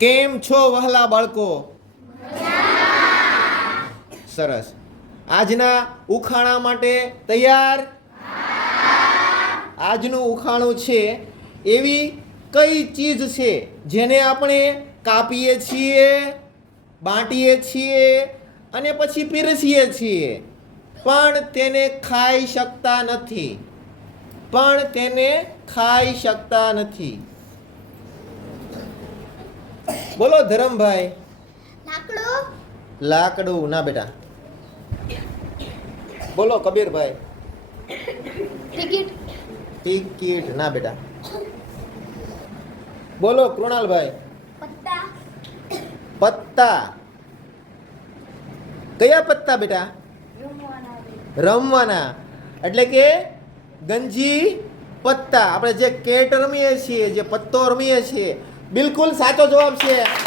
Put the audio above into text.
કેમ છો વહાલા બાળકો? સરસ. આજના ઉખાણા માટે તૈયાર? આજનું ઉખાણું છે, એવી કઈ ચીજ છે જેને આપણે કાપીએ છીએ, બાંટીએ છીએ અને પછી પીરસીએ છીએ, પણ તેને ખાઈ શકતા નથી? બોલો ધરમભાઈ. લાકડું ના બેટા. બોલો કબીરભાઈ. ટિકિટ ના બેટા. બોલો કૃણાલભાઈ. પત્તા. કયા પત્તા બેટા? રમવાના. એટલે કે ગંજી પત્તા. આપણે જે કેટ રમીએ છીએ, જે પત્તો રમીએ છીએ, બિલકુલ સાચો જવાબ છે.